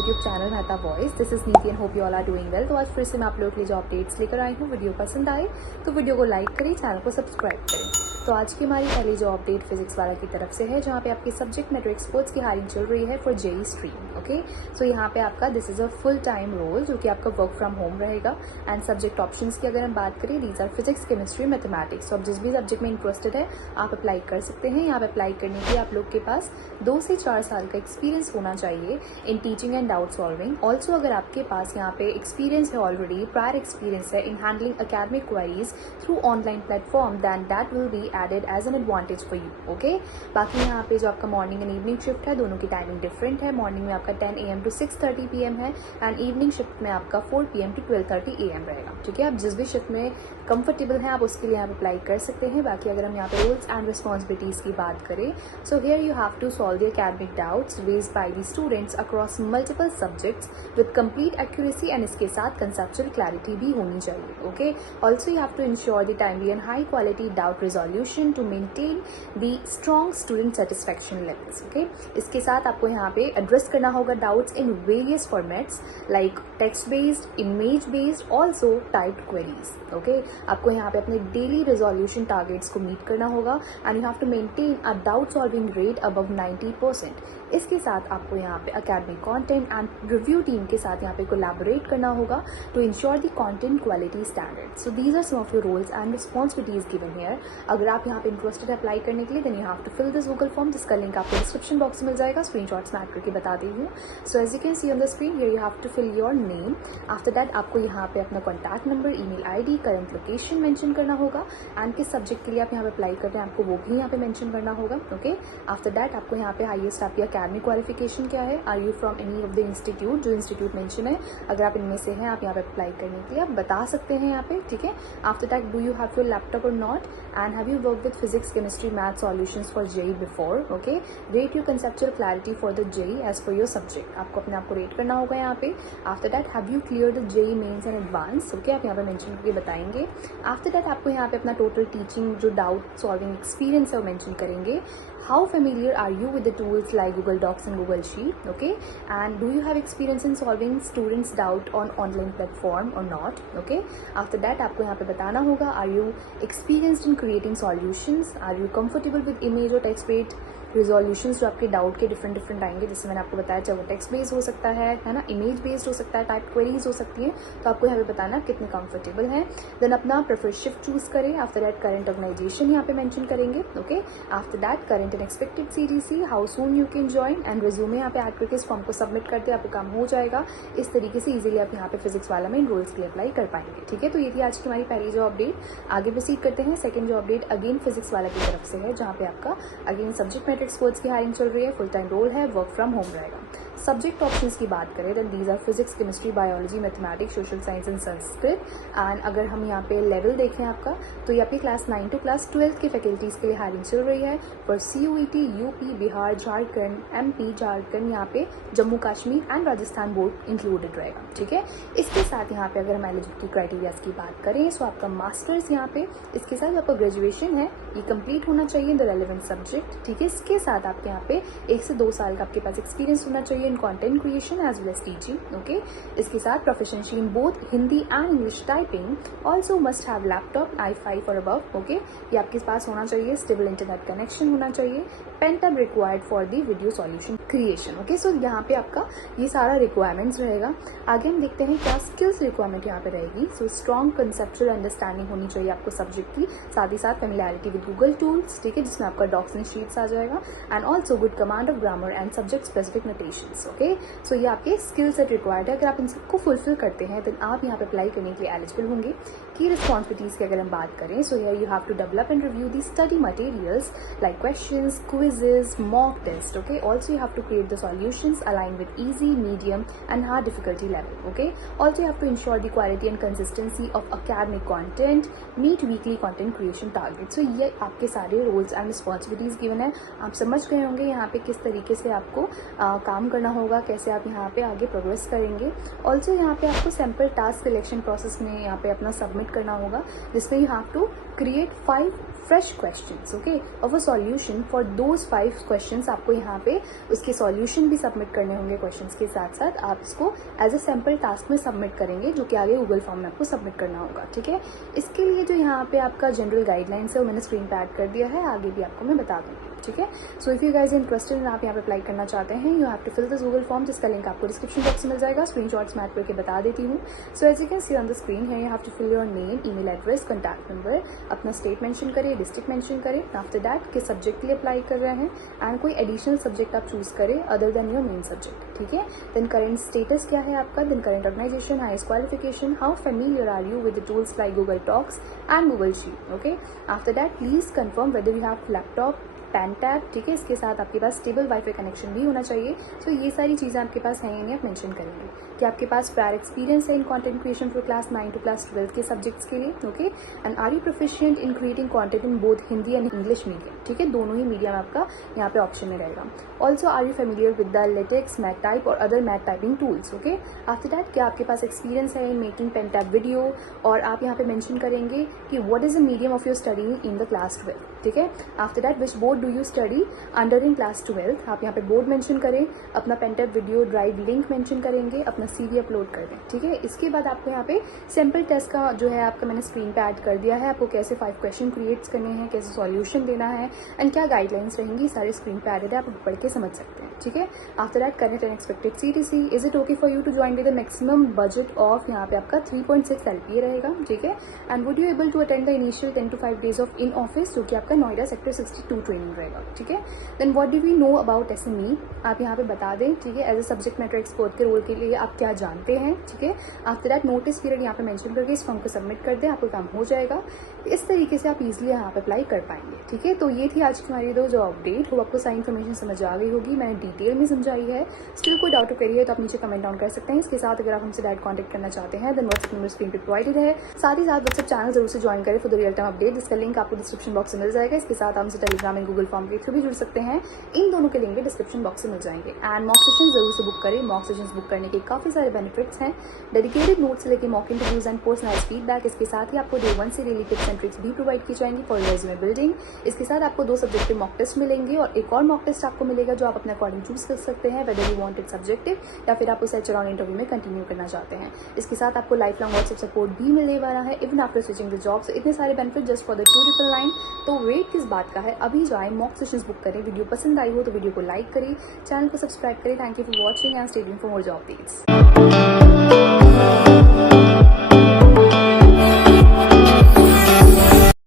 YouTube channel Mehta voice. This is Niti and hope you all are doing well. तो आज फिर से मैं आप लोगों के लिए जो अपडेट्स लेकर आई हूँ, वीडियो पसंद आए तो वीडियो को लाइक करें, चैनल को सब्सक्राइब करें। तो आज की हमारी पहली जो अपडेट फिजिक्स वाला की तरफ से है, जहाँ पे आपके सब्जेक्ट मैटर एक्सपर्ट्स की हायरिंग चल रही है for JEE stream. Okay, so यहाँ पे आपका this is a full time role जो कि आपका वर्क फ्रॉम होम रहेगा। एंड सब्जेक्ट ऑप्शंस की अगर हम बात करें, these are physics, chemistry, mathematics. तो आप जिस भी सब्जेक्ट में इंटरेस्टेड है आप अप्लाई कर सकते हैं। यहाँ पे अप्लाई करने के लिए आप लोग के पास 2 से 4 साल का एक्सपीरियंस होना चाहिए in teaching and doubt solving. Also अगर आपके पास यहाँ पे एक्सपीरियंस है, ऑलरेडी प्रायर एक्सपीरियंस है in handling academic queries through online platform, then that will be added as an advantage for you. Okay, बाकी यहाँ पे जो आपका मॉर्निंग एंड इवनिंग शिफ्ट है, दोनों की टाइमिंग डिफरेंट है। मॉर्निंग में आपका 10 AM to 6:30 PM है एंड इवनिंग शिफ्ट में आपका 4 PM to 12:30 AM रहेगा। ठीक है, आप जिस भी शिफ्ट में कंफर्टेबल हैं आप उसके लिए आप अप्लाई कर सकते हैं। बाकी अगर हम यहाँ पे रूल्स एंड रिस्पॉन्सिबिलिटीज की बात करें, so here you have to solve the academic doubts raised by the students across multiple subjects with complete accuracy and इसके साथ कंसेप्चुअल क्लैरिटी भी होनी चाहिए। Okay, also you have to ensure the timely and high quality doubt resolution to maintain the strong student satisfaction levels. Okay, इसके साथ आपको यहाँ पे एड्रेस करना होगा doubts in various formats like text based, image based, also typed queries. Okay, आपको यहाँ पे अपने डेली रिजोल्यूशन टारगेट्स को मीट करना होगा and you have to maintain a doubt solving rate above 90%। इसके साथ आपको यहाँ पे academic content and review team के साथ यहाँ पे कोलैबोरेट करना होगा to ensure the content quality standard. So these are some of your roles and responsibilities given here. अगर आप यहाँ पे इंटरेस्टेड अप्लाई करने के लिए, then you have to fill this Google form, जिसका लिंक आपको डिस्क्रिप्शन बॉक्स में मिल जाएगा। स्क्रीनशॉट्स मैं ऐड करके बता दी हूँ। So as you can see on the screen here you have to fill your name. After that आपको यहाँ पे अपना contact number, email ID, current location mention करना होगा एंड किस सब्जेक्ट के लिए आप यहाँ पे अप्लाई कर रहे हैं आपको वो भी यहाँ पे मेंशन करना होगा। ओके, आफ्टर दैट आपको यहाँ पे हाईएस्ट आपकी अकेडमिक क्वालिफिकेशन क्या है, are you from any of the institute, जो इंस्टीट्यूट मेंशन है अगर आप इनमें से हैं आप यहाँ पे अप्लाई करने के लिए आप बता सकते हैं यहाँ पे। ठीक है, after that do you have your laptop और not and have you work with physics, chemistry, math solutions for JEE before. Okay, rate your conceptual clarity for the JEE as per your subject. आपको अपने आप को rate करना होगा यहाँ पे। After that have you clear the JEE mains and advance. Okay, आप यहाँ पे मेंशन करके बताएंगे। आफ्टर दैट आपको यहाँ पे अपना टोटल टीचिंग जो डाउट सॉल्विंग एक्सपीरियंस है वो मेंशन करेंगे। How familiar are you with the tools like Google Docs and Google Sheet. Okay, and do you have experience in solving students doubt on online platform और not. Okay, after that आपको यहाँ पे बताना होगा, are you experienced in creating solutions, are you comfortable with image और text based resolutions जो आपके doubt के डिफरेंट आएंगे। जैसे मैंने आपको बताया, चाहे वो टेक्स्ट बेस्ड हो सकता है ना, इमेज बेस्ड हो सकता है, टाइप क्वेरीज हो सकती है। तो आपको यहाँ पे बताना कितने कंफर्टेबल हैं। देन अपना प्रेफर्ड शिफ्ट चूज करें। आफ्टर दैट करंट ऑर्गेनाइजेशन यहाँ पे मेंशन करेंगे। Okay, after that current and expected CTC, how soon you can join and resume यहाँ पे ऐड करके इस फॉर्म को सबमिट करते आपका काम हो जाएगा। इस तरीके से इजीली आप यहाँ पे फिजिक्स वाला में इन रोल्स के लिए अप्लाई कर पाएंगे। ठीक है, तो ये थी आज की हमारी पहली जो अपडेट। आगे प्रोसीड करते हैं। सेकंड जो अपडेट अगेन फिजिक्स वाला की तरफ से है, जहाँ पे आपका अगेन सब्जेक्ट मैटर एक्सपर्ट्स की हायरिंग चल रही है। फुल टाइम रोल है, वर्क फ्रॉम होम रहेगा। सब्जेक्ट ऑप्शंस की बात करें, then these are physics, chemistry, biology, mathematics, social science and Sanskrit. And अगर हम यहाँ पे लेवल देखें आपका, तो ये आपकी क्लास 9 to क्लास 12 की फैकल्टीज के लिए हायरिंग चल रही है for CUET, UP, Bihar, Jharkhand, MP, Jharkhand, यहाँ पे Jammu Kashmir and Rajasthan board included रहेगा। ठीक है, इसके साथ यहाँ पे अगर हम एलिजिबिलिटी क्राइटेरियाज की बात करें, सो आपका मास्टर्स यहाँ पे, इसके साथ आपका ग्रेजुएशन है ये कंप्लीट होना चाहिए इन द रेलेवेंट सब्जेक्ट। ठीक है, इसके साथ आपके यहाँ पे 1 से 2 साल का आपके पास एक्सपीरियंस होना चाहिए in content creation as well as teaching. Okay, इसके साथ proficiency in both Hindi and English typing. Also must have laptop i5 और अबव। ओके, ये आपके पास होना चाहिए। स्टेबल इंटरनेट कनेक्शन होना चाहिए। Pen tab required for the video solution creation. Okay, so यहाँ पे आपका ये सारा रिक्वायरमेंट्स रहेगा। आगे हम देखते हैं क्या स्किल्स रिक्वायरमेंट यहाँ पे रहेगी। सो स्ट्रॉन्ग कंसेप्चुअल अंडरस्टैंडिंग होनी चाहिए आपको सब्जेक्ट की, साथ ही साथ फेमिलियरिटी विद गूगल टूल्स। ठीक है, जिसमें आपका डॉक्स एंड शीट्स आ जाएगा and also good command of grammar and subject specific notations. Okay, so ये आपके स्किल सेट रिक्वायर्ड है। अगर आप इन सबको फुलफिल करते हैं तो आप यहाँ पे अप्लाई करने के लिए एलिजिबल होंगे। की रिस्पॉन्सिबिलिटीज की अगर हम बात करें, so here you have to develop and review the study materials like questions, quizzes, mock test. Okay, also you have to create the solutions align with easy, medium and hard difficulty level. Okay, also you have to ensure the quality and consistency of academic content, meet weekly content creation target. So ये आपके सारे roles and responsibilities given है। आप समझ गए होंगे यहाँ पे किस तरीके से आपको काम करना होगा, कैसे आप यहाँ पे आगे प्रोग्रेस करेंगे। ऑल्सो यहाँ पे आपको सैम्पल टास्क सिलेक्शन प्रोसेस में यहाँ पे अपना सबमिट करना होगा, जिसमें you have to create 5 fresh questions, okay, of a solution for those 5 questions. आपको यहाँ पे उसके सॉल्यूशन भी सबमिट करने होंगे क्वेश्चंस के साथ साथ। आप इसको एज अ सैम्पल टास्क में सबमिट करेंगे, जो कि आगे गूगल फॉर्म में आपको सबमिट करना होगा, ठीक है। इसके लिए जो यहाँ पे आपका जनरल गाइडलाइंस है वो मैंने स्क्रीन पे ऐड कर दिया है, आगे भी आपको मैं बता दूँगी, ठीक है। So if you guys interested, आप यहाँ पे अप्लाई करना चाहते हैं, you have to fill this Google form, जिसका लिंक आपको डिस्क्रिप्शन बॉक्स में मिल जाएगा। स्क्रीनशॉट्स मैं ऐड करके बता देती हूँ। So as you can see on the screen है, you have to fill your name, email address, contact number, अपना स्टेट मेंशन करें, डिस्ट्रिक्ट मेंशन करें, आफ्टर दैट किस सब्जेक्ट के लिए अप्लाई कर रहे हैं, एंड कोई एडिशनल सब्जेक्ट आप चूज करें other than your main subject, ठीक है। देन करेंट स्टेटस क्या है आपका, then current organisation, highest qualification, how familiar are you with the tools like Google talks and Google Sheet, okay. After that please confirm whether you have laptop, pan tab, ठीक है। इसके साथ आपके पास stable wifi connection भी होना चाहिए। तो ये सारी चीज़ें आपके पास हैं या नहीं आप मेंशन करेंगे कि आपके पास प्रायर एक्सपीरियंस है in content creation for class 9 to class 12 के सब्जेक्ट्स के लिए, okay. And are you proficient in creating content in both Hindi and English medium, ठीक है। दोनों ही मीडियम आपका यहाँ पे ऑप्शन में रहेगा। Also are you familiar with the latex, math type और other math typing tools, okay. After that क्या आपके पास एक्सपीरियंस है in making pen tab video, और आप यहाँ पे मेंशन करेंगे कि what is the medium of your study in the class 12, ठीक है। After that which board do you study under in class 12, आप यहाँ पे बोर्ड मेंशन करें, अपना पेनटैब वीडियो ड्राइव लिंक मेंशन करेंगे, अपना सीवी अपलोड कर दें, ठीक है। इसके बाद आपको यहाँ पे सैम्पल टेस्ट का जो है आपका मैंने स्क्रीन पे ऐड कर दिया है, आपको कैसे 5 क्वेश्चन क्रिएट करने हैं, कैसे सॉल्यूशन देना है एंड क्या गाइडलाइंस रहेंगी, सारे स्क्रीन पे एडेड है, आप पढ़ के समझ सकते हैं, ठीक है। After that current and expected CTC, is it okay for you to join with the maximum budget of यहाँ पे आपका 3.6 LPA रहेगा, ठीक है। And would you able to attend the initial 10 to 5 days of in office, जो कि आपका Noida sector 62 training रहेगा, ठीक है। Then what do we know about SME, आप यहाँ पे बता दें, ठीक है। As a subject matter expert के रोल के लिए आप क्या जानते हैं, ठीक है। आफ्टर दैट नोटिस पीरियड यहाँ पे मेंशन करके इस फॉर्म को सबमिट कर दें, आपको काम हो जाएगा। इस तरीके से आप इजीली यहाँ पे अप्लाई कर पाएंगे, ठीक है। तो ये थी आज की हमारी 2 जो अपडेट, हो आपको सारी इन्फॉर्मेशन समझ आ गई होगी, मैंने डिटेल में समझाई है। स्टिल कोई डाउट करिए है तो आप नीचे कमेंट डाउन कर सकते हैं। इसके साथ अगर आप हमसे डायरेक्ट कॉन्टैक्ट करना चाहते हैं देन व्हाट्सएप नंबर स्क्रीन पे प्रोवाइडेड है। साथ ही साथ व्हाट्सएप चैनल जरूर से ज्वाइन करें for the real time update, जिसका लिंक आपको डिस्क्रिप्शन बॉक्स में मिल जाएगा। इसके साथ आप हमसे टेलीग्राम एंड गूगल फॉर्म के थ्रू भी जुड़ सकते हैं, इन दोनों के लिंक भी डिस्क्रिप्शन बॉक्स में मिल जाएंगे। एंड मॉक सेशन जरूर से बुक करें, मॉक सेशंस बुक करने के काफी सारे बेनिफिट्स हैं, डेडिकेटेड नोट्स से लेकर mock interviews and personalised feedback. इसके साथ ही आपको डे 1 से डेली टिप्स एंड ट्रिक्स भी प्रोवाइड की जाएंगी फॉर रेज्यूमे बिल्डिंग। इसके साथ आपको 2 सब्जेक्ट के मॉक टेस्ट मिलेंगे और एक और मॉक टेस्ट आपको मिलेगा जो आप अपने अकॉर्डिंग चूज कर सकते हैं, whether you want it subjective या फिर आप उसे एचआर ऑन इंटरव्यू में कंटिन्यू करना चाहते हैं। इसके साथ आपको लाइफ लॉन्ग व्हाट्सएप सपोर्ट भी मिलने वाला है even after switching the job. इतने सारे बेनिफिट जस्ट फॉर द 299। तो वेट किस बात का है, अभी जाए मॉक सेशंस बुक करें। वीडियो पसंद आई हो तो वीडियो को लाइक करें, चैनल को सब्सक्राइब करें। Thank you for watching and stay tuned for more job updates.